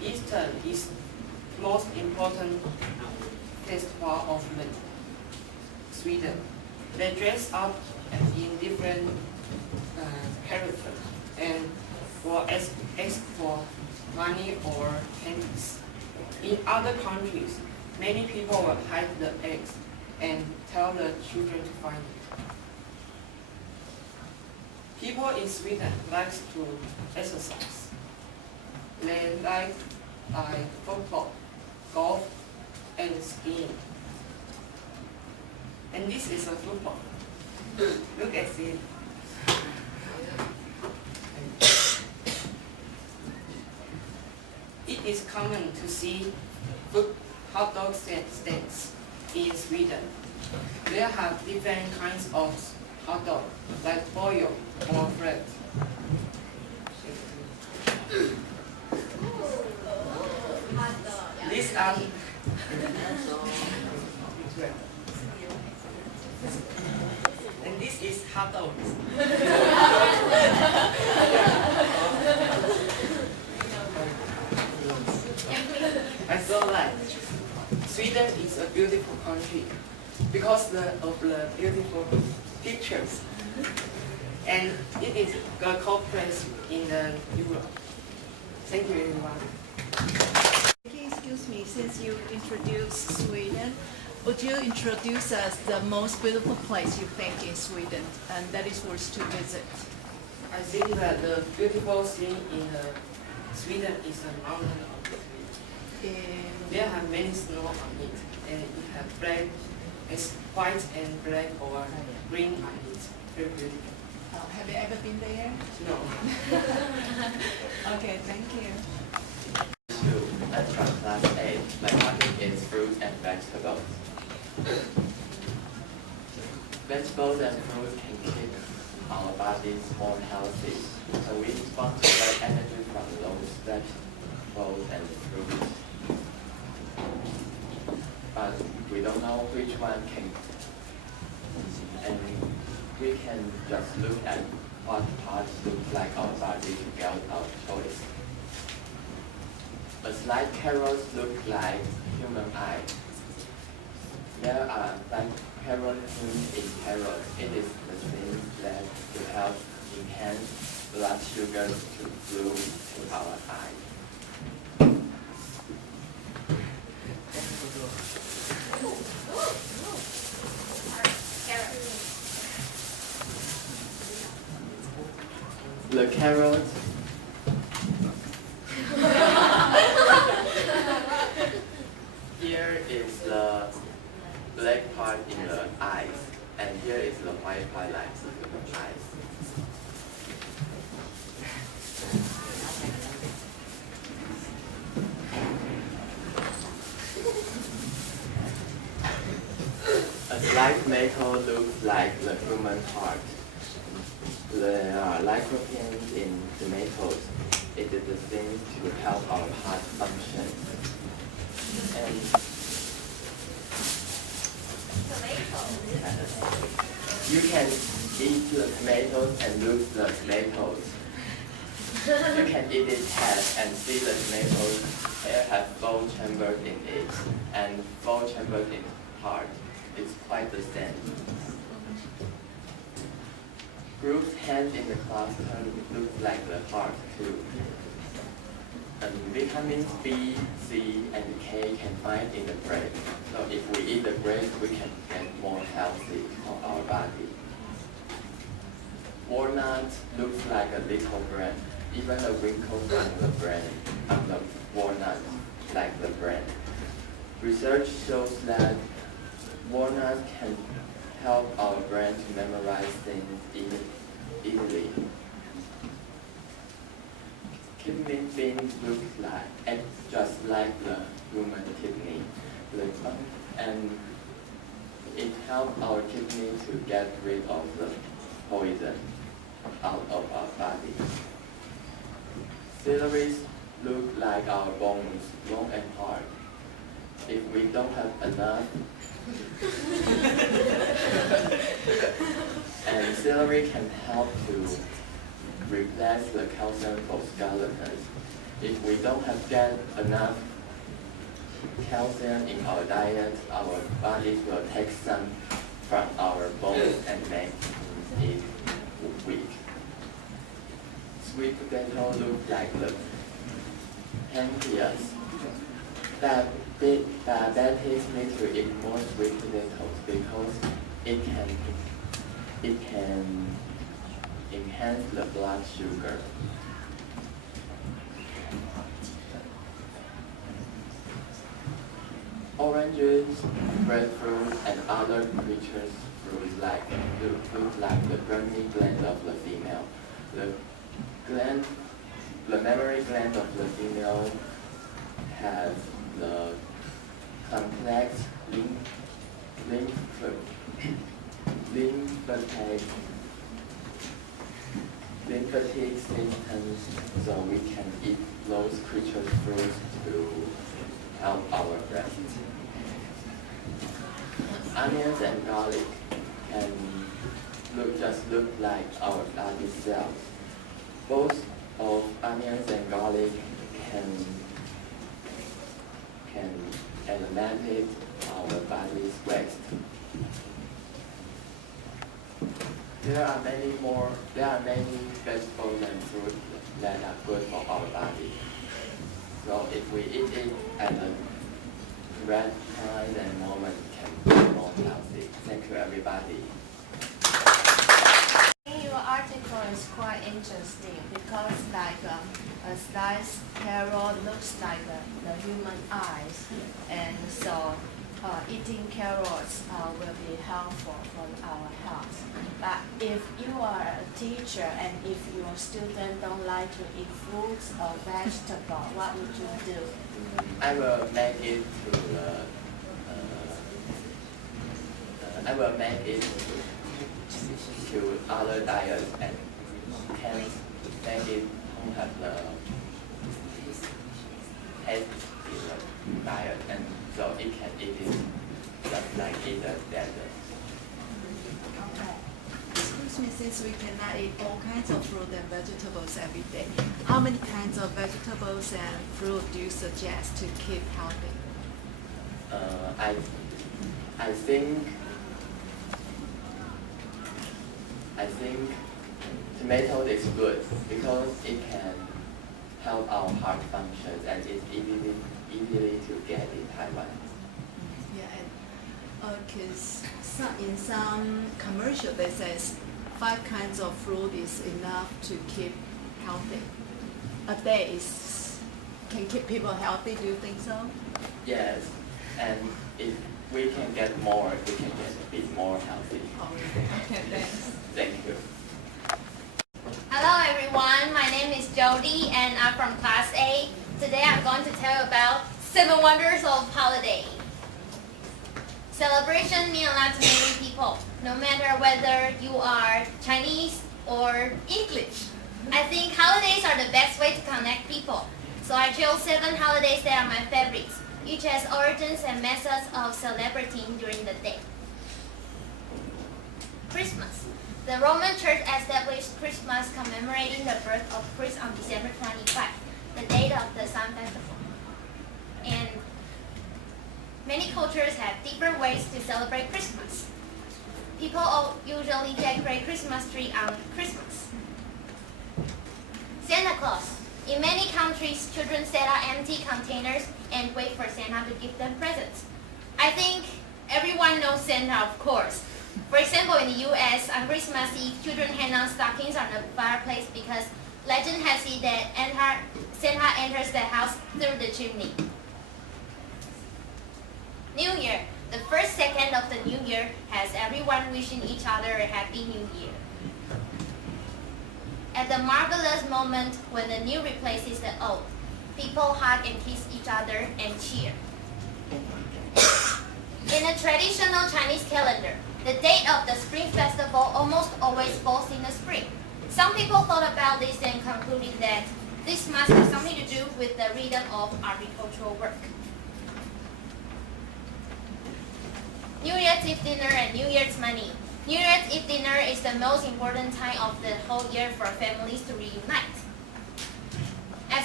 Easter is most important festival of Sweden. They dress up in different characters and will ask for money or candies. In other countries, many people will hide the eggs and tell the children to find it. People in Sweden like to exercise. They like football, golf, and skiing. And this is a football. Look at it. It is common to see hot dog stands in Sweden. They have different kinds of hot dog, like boiled or fried. These are and this is hot dogs. I so like Sweden is a beautiful country because of the beautiful pictures, and it is a cold place in Europe. Thank you, everyone. Excuse me, since you introduced Sweden, would you introduce us the most beautiful place you think in Sweden and that is worth to visit? I think that the beautiful thing in Sweden is the mountain of the Sweden. There have many snow on it, and it has black, it's white and black or green on it. Very beautiful. Have you ever been there? No. Okay, thank you. At class 8, my topic is fruit and vegetables. Vegetables and fruit can keep our bodies more healthy, so we want to get energy from those vegetables and fruit. But we don't know which one can, and we can just look at what parts look like our body to get our choice. As like carrots look like human eye. There are like carotene in carrots. It is the thing that will help enhance blood sugar to flow to our eye. The carrot here is the black part in the eyes, and here is the white part like the eyes. A slight tomato looks like the human heart. There are lycopenes in tomatoes. It is the thing to help our heart function. And you can eat the tomatoes and lose the tomatoes. You can eat its head and see the tomatoes. It has 4 chambers in it and 4 chambers in heart. It's quite the same. Group's hand in the cluster looks like the heart too. And vitamins B, C, and K can find in the bread. So if we eat the bread, we can get more healthy for our body. Walnut looks like a little brain. Even the wrinkles on the brain, on the walnut, like the brain. Research shows that walnut can help our brain to memorize things easily. Kidney beans look like, just like the human kidney, and it helps our kidney to get rid of the poison out of our body. Celery look like our bones, bone and heart. If we don't have enough, and celery can help to replace the calcium for skeletons. If we don't have get enough calcium in our diet, our bodies will take some from our bones and make it weak. Sweet potato look like the pancreas. Diabetics need to eat more sweet potatoes because it can enhance the blood sugar. Oranges, breadfruit, and other creatures fruits look like the burning gland of the female. The mammary gland of the female has the complex lymphatic systems, so we can eat those creatures' fruits to help our breasts. Onions and garlic can look like our body cells. Both of onions and garlic can eliminate our body's waste. There are many vegetables and fruits that are good for our body. So if we eat it at the right time and moment, can be more healthy. Thank you, everybody. Your article is quite interesting because a sliced carrot looks like the human eyes, and so eating carrots will be helpful for our health. But if you are a teacher and if your student don't like to eat fruits or vegetables, what would you do? I will make it to other diets and can make it don't have the taste in the diet, and so it can eat it just like eat a dessert. Okay. Excuse me, since we cannot eat all kinds of fruit and vegetables every day, how many kinds of vegetables and fruit do you suggest to keep healthy? I think tomato is good because it can help our heart functions and it's easily to get in Taiwan. Yeah, and because in some commercial they says 5 kinds of fruit is enough to keep healthy. A day can keep people healthy. Do you think so? Yes, and if we can get more, we can get a bit more healthy. Oh, okay, thanks. Thank you. Hello everyone, my name is Jody and I'm from Class A. Today I'm going to tell you about 7 wonders of holiday. Celebration mean a lot to many people, no matter whether you are Chinese or English. I think holidays are the best way to connect people. So I chose 7 holidays that are my favorites. Each has origins and methods of celebrating during the day. Christmas. The Roman Church established Christmas commemorating the birth of Christ on December 25, the date of the Sun Festival. And many cultures have different ways to celebrate Christmas. People usually decorate Christmas tree on Christmas. Santa Claus. In many countries, children set out empty containers and wait for Santa to give them presents. I think everyone knows Santa, of course. For example, in the US, on Christmas Eve, children hang out stockings on the fireplace because legend has it that Santa enters the house through the chimney. New Year. The first second of the new year has everyone wishing each other a happy new year. At the marvelous moment when the new replaces the old, people hug and kiss each other and cheer. In a traditional Chinese calendar, the date of the Spring Festival almost always falls in the spring. Some people thought about this and concluded that this must have something to do with the rhythm of agricultural work. New Year's Eve dinner and New Year's money. New Year's Eve dinner is the most important time of the whole year for families to reunite. As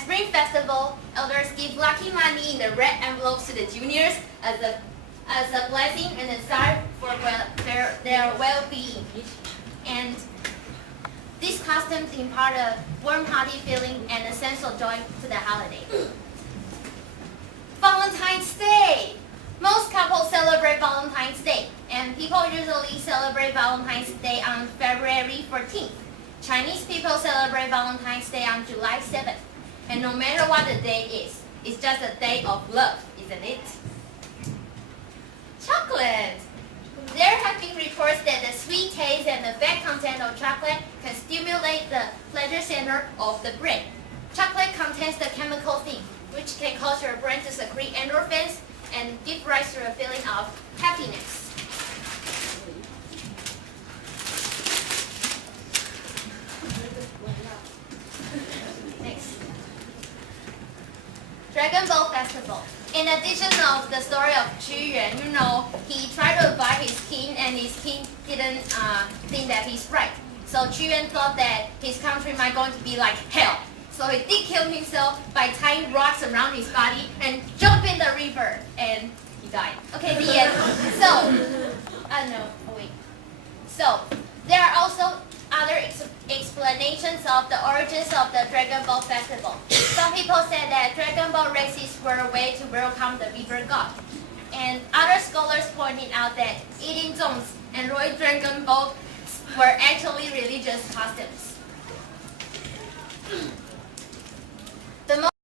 Spring Festival, elders give lucky money in the red envelopes to the juniors as a blessing and a sign for their well-being. And these customs impart a warm-hearted feeling and a sense of joy to the holiday. Valentine's Day! Most couples celebrate Valentine's Day, and people usually celebrate Valentine's Day on February 14th. Chinese people celebrate Valentine's Day on July 7th. And no matter what the day is, it's just a day of love, isn't it? Chocolate! There have been reports that the sweet taste and the fat content of chocolate can stimulate the pleasure center of the brain. Chocolate contains the chemical thing, which can cause your brain to secrete endorphins and give rise to a feeling of happiness. Next. Dragon Ball Festival. In addition of the story of Qu Yuan, he tried to buy his king and his king didn't think that he's right. So Qu Yuan thought that his country might going to be like hell. So he did kill himself by tying rocks around his body and jump in the river and he died. Okay, the end. So there are also other explanations of the origins of the Dragon Ball Festival. Some people said that Dragon Ball races were a way to welcome the river god. And other scholars pointed out that eating zongs and Roy Dragon Ball were actually religious customs.